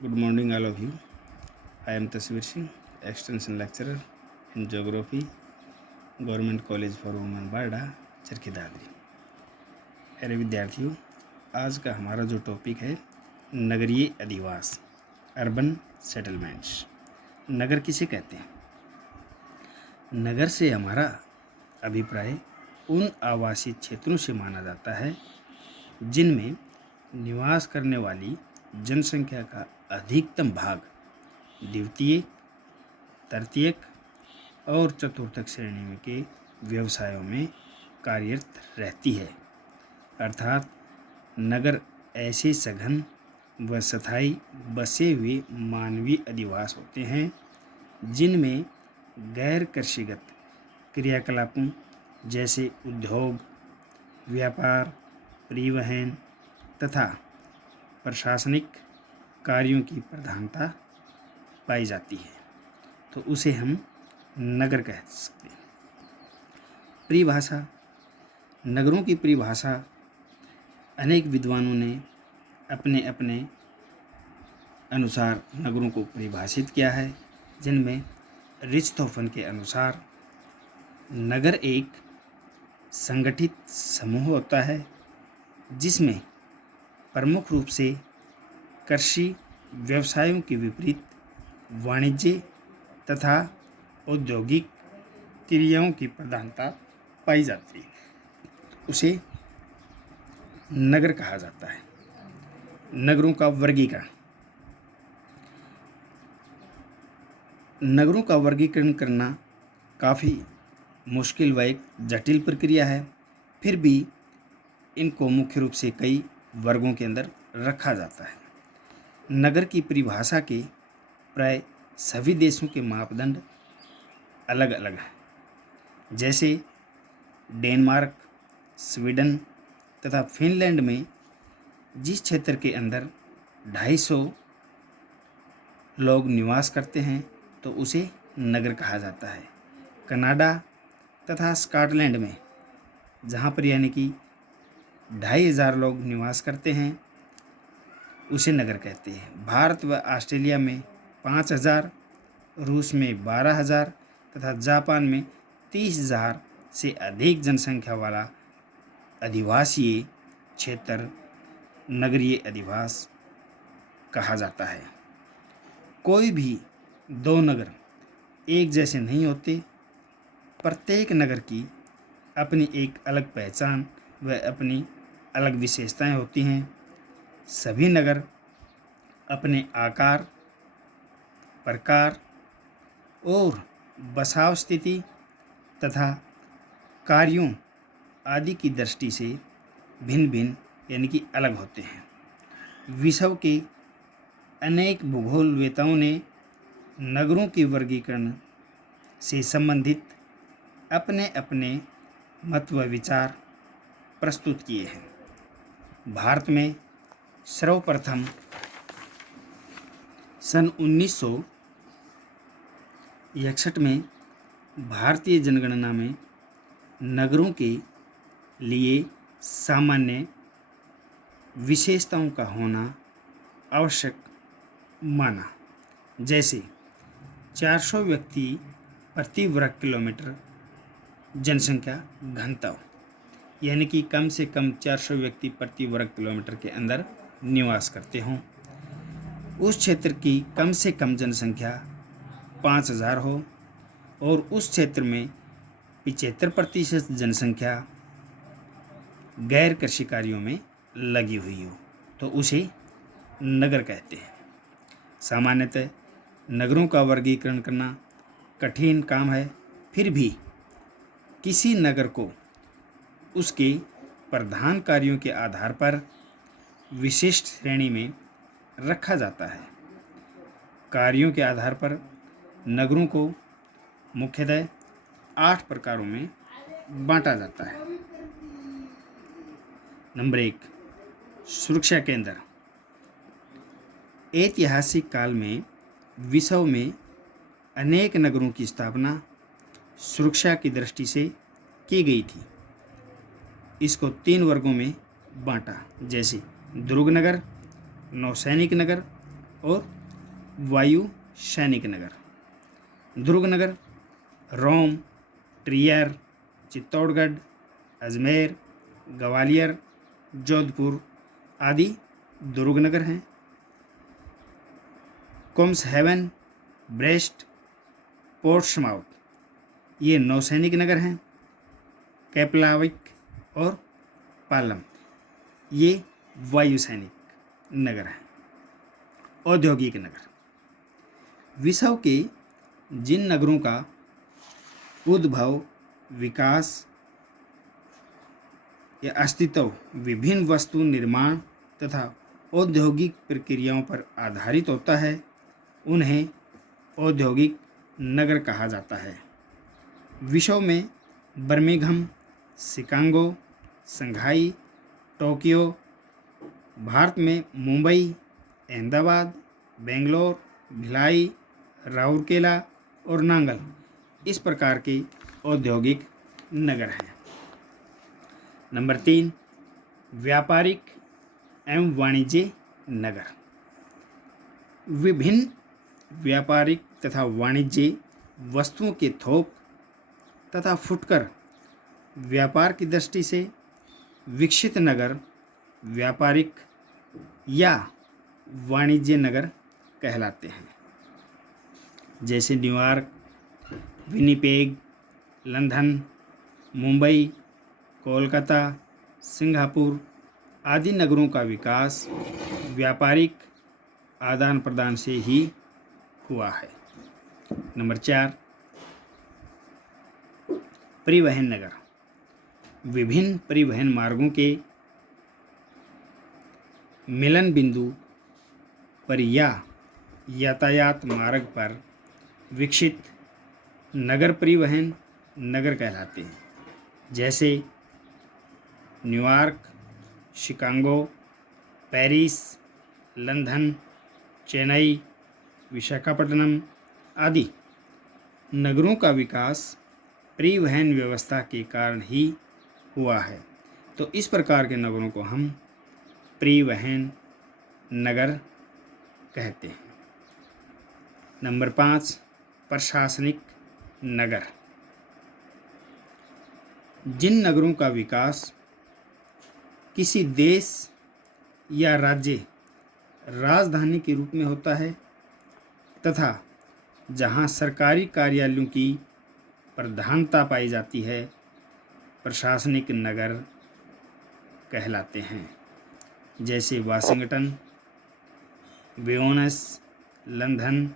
Good morning, all of you. I am Tasvir Singh, Extension Lecturer in Geography, Government College for Women बारडा Charkhi Dadri. अरे विद्यार्थियों, आज का हमारा जो टॉपिक है नगरीय अधिवास, अर्बन सेटलमेंट्स। नगर किसे कहते हैं? नगर से हमारा अभिप्राय उन आवासीय क्षेत्रों से माना जाता है जिनमें निवास करने वाली जनसंख्या का अधिकतम भाग द्वितीय, तृतीयक और चतुर्थक श्रेणी में के व्यवसायों में कार्यरत रहती है। अर्थात नगर ऐसे सघन व स्थायी बसे हुए मानवीय अधिवास होते हैं जिनमें गैर कृषिगत क्रियाकलापों जैसे उद्योग, व्यापार, परिवहन तथा प्रशासनिक कार्यों की प्रधानता पाई जाती है, तो उसे हम नगर कह सकते हैं। परिभाषा। नगरों की परिभाषा अनेक विद्वानों ने अपने अपने अनुसार नगरों को परिभाषित किया है, जिनमें रिच्टहोफन के अनुसार नगर एक संगठित समूह होता है जिसमें प्रमुख रूप से कृषि व्यवसायों के विपरीत वाणिज्य तथा औद्योगिक क्रियाओं की प्रधानता पाई जाती है, उसे नगर कहा जाता है। नगरों का वर्गीकरण। नगरों का वर्गीकरण करना काफ़ी मुश्किल व एक जटिल प्रक्रिया है, फिर भी इनको मुख्य रूप से कई वर्गों के अंदर रखा जाता है। नगर की परिभाषा के प्राय सभी देशों के मापदंड अलग अलग हैं। जैसे डेनमार्क, स्वीडन तथा फिनलैंड में जिस क्षेत्र के अंदर 250 लोग निवास करते हैं तो उसे नगर कहा जाता है। कनाडा तथा स्कॉटलैंड में जहाँ पर यानी कि 2500 लोग निवास करते हैं उसे नगर कहते हैं। भारत व ऑस्ट्रेलिया में 5000, रूस में 12000 तथा जापान में 30000 से अधिक जनसंख्या वाला अधिवासीय क्षेत्र नगरीय अधिवास कहा जाता है। कोई भी दो नगर एक जैसे नहीं होते। प्रत्येक नगर की अपनी एक अलग पहचान व अपनी अलग विशेषताएं होती हैं। सभी नगर अपने आकार, प्रकार और बसाव स्थिति तथा कार्यों आदि की दृष्टि से भिन्न भिन्न यानी कि अलग होते हैं। विश्व के अनेक भूगोलवेताओं ने नगरों के वर्गीकरण से संबंधित अपने अपने मत व विचार प्रस्तुत किए हैं। भारत में सर्वप्रथम सन 1961 में भारतीय जनगणना में नगरों के लिए सामान्य विशेषताओं का होना आवश्यक माना। जैसे 400 व्यक्ति प्रति वर्ग किलोमीटर जनसंख्या घनत्व, यानी कि कम से कम 400 व्यक्ति प्रति वर्ग किलोमीटर के अंदर निवास करते हों। उस क्षेत्र की कम से कम जनसंख्या 5000 हो और उस क्षेत्र में 75% जनसंख्या गैर कृषि कार्यों में लगी हुई हो तो उसे नगर कहते हैं। सामान्यतः नगरों का वर्गीकरण करना कठिन काम है, फिर भी किसी नगर को उसके प्रधान कार्यों के आधार पर विशिष्ट श्रेणी में रखा जाता है। कार्यों के आधार पर नगरों को मुख्यतः 8 प्रकारों में बांटा जाता है। नंबर 1, सुरक्षा केंद्र। ऐतिहासिक काल में विश्व में अनेक नगरों की स्थापना सुरक्षा की दृष्टि से की गई थी। इसको 3 वर्गों में बांटा, जैसे दुर्ग नगर, नौसैनिक नगर और वायु सैनिक नगर। दुर्ग नगर रोम, ट्रियर, चित्तौड़गढ़, अजमेर, ग्वालियर, जोधपुर आदि दुर्ग नगर हैं। कुम्सहेवन, ब्रेस्ट, पोर्ट्समाउथ ये नौसैनिक नगर हैं। कैप्लाविक और पालम ये वायुसैनिक नगर हैं। औद्योगिक नगर विश्व के जिन नगरों का उद्भव, विकास या अस्तित्व विभिन्न वस्तु निर्माण तथा औद्योगिक प्रक्रियाओं पर आधारित होता है, उन्हें औद्योगिक नगर कहा जाता है। विश्व में Birmingham, Chicago, Shanghai, Tokyo, Bharat में मुंबई, अहमदाबाद, बेंगलोर, भिलाई, राउरकेला और नांगल इस प्रकार के औद्योगिक नगर हैं। नंबर 3, व्यापारिक एवं वाणिज्य नगर। विभिन्न व्यापारिक तथा वाणिज्य वस्तुओं के थोक तथा फुटकर व्यापार की दृष्टि से विकसित नगर व्यापारिक या वाणिज्य नगर कहलाते हैं। जैसे New York, Winnipeg, London, Mumbai, Kolkata, Singapore आदि नगरों का विकास व्यापारिक आदान प्रदान से ही हुआ है। नंबर 4, परिवहन नगर। विभिन्न परिवहन मार्गों के मिलन बिंदु पर या यातायात मार्ग पर विकसित नगर परिवहन नगर कहलाते हैं। जैसे New York, Chicago, Paris, London, Chennai, Visakhapatnam आदि नगरों का विकास परिवहन व्यवस्था के कारण ही हुआ है। तो इस प्रकार के नगरों को हम परिवहन नगर कहते हैं। नंबर 5, प्रशासनिक नगर। जिन नगरों का विकास किसी देश या राज्य राजधानी के रूप में होता है तथा जहां सरकारी कार्यालयों की प्रधानता पाई जाती है, प्रशासनिक नगर कहलाते हैं। जैसे वाशिंगटन, ब्यूनस, लंदन,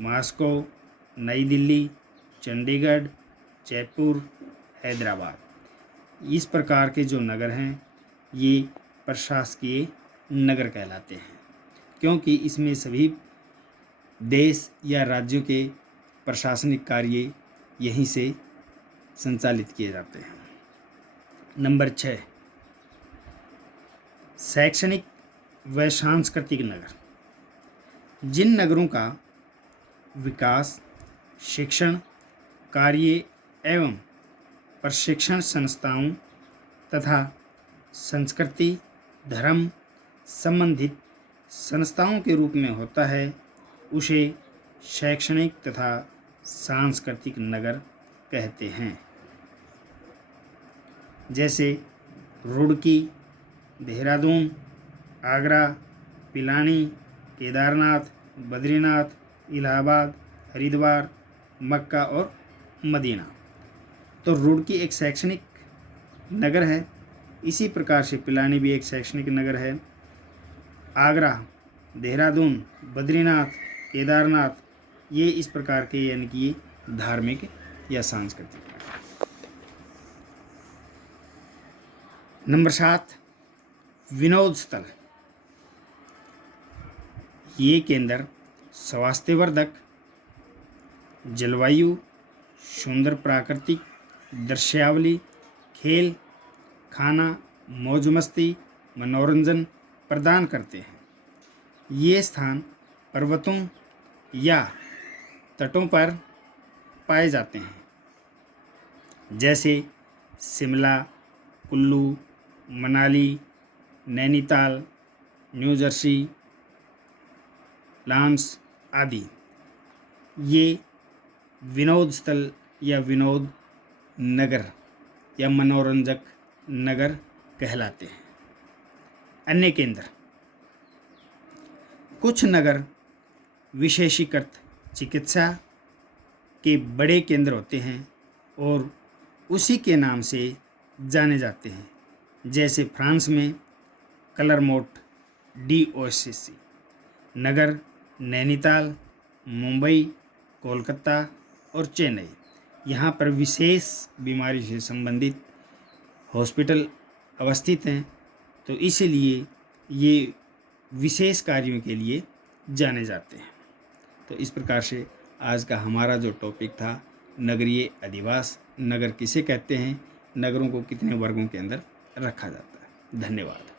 मॉस्को, नई दिल्ली, चंडीगढ़, जयपुर, हैदराबाद इस प्रकार के जो नगर हैं ये प्रशासकीय नगर कहलाते हैं, क्योंकि इसमें सभी देश या राज्यों के प्रशासनिक कार्य यहीं से संचालित किए जाते हैं। नंबर 6, शैक्षणिक व सांस्कृतिक नगर। जिन नगरों का विकास शिक्षण कार्य एवं प्रशिक्षण संस्थाओं तथा संस्कृति धर्म संबंधित संस्थाओं के रूप में होता है, उसे शैक्षणिक तथा सांस्कृतिक नगर कहते हैं। जैसे रुड़की, देहरादून, आगरा, पिलानी, केदारनाथ, बद्रीनाथ, इलाहाबाद, हरिद्वार, मक्का और मदीना। तो रुड़की एक शैक्षणिक नगर है। इसी प्रकार से पिलानी भी एक शैक्षणिक नगर है। आगरा, देहरादून, बद्रीनाथ, केदारनाथ ये इस प्रकार के यानी कि धार्मिक या सांस्कृतिक। नंबर 7, विनोद स्थल। ये केंद्र स्वास्थ्यवर्धक जलवायु, सुंदर प्राकृतिक दृश्यावली, खेल, खाना, मौज मस्ती, मनोरंजन प्रदान करते हैं। ये स्थान पर्वतों या तटों पर पाए जाते हैं। जैसे Shimla, Kullu, Manali, Nainital, New Jersey, lawns आदि ये विनोद स्थल या विनोद नगर या मनोरंजक नगर कहलाते हैं। अन्य केंद्र, कुछ नगर विशेषीकृत चिकित्सा के बड़े केंद्र होते हैं और उसी के नाम से जाने जाते हैं, जैसे फ्रांस में क्लरमोंट डीओसीसी नगर, नैनीताल, मुंबई, कोलकाता और चेन्नई। यहाँ पर विशेष बीमारी से संबंधित हॉस्पिटल अवस्थित हैं, तो इसीलिए ये विशेष कार्यों के लिए जाने जाते हैं। तो इस प्रकार से आज का हमारा जो टॉपिक था, नगरीय अधिवास, नगर किसे कहते हैं, नगरों को कितने वर्गों के अंदर रखा जाता है। धन्यवाद।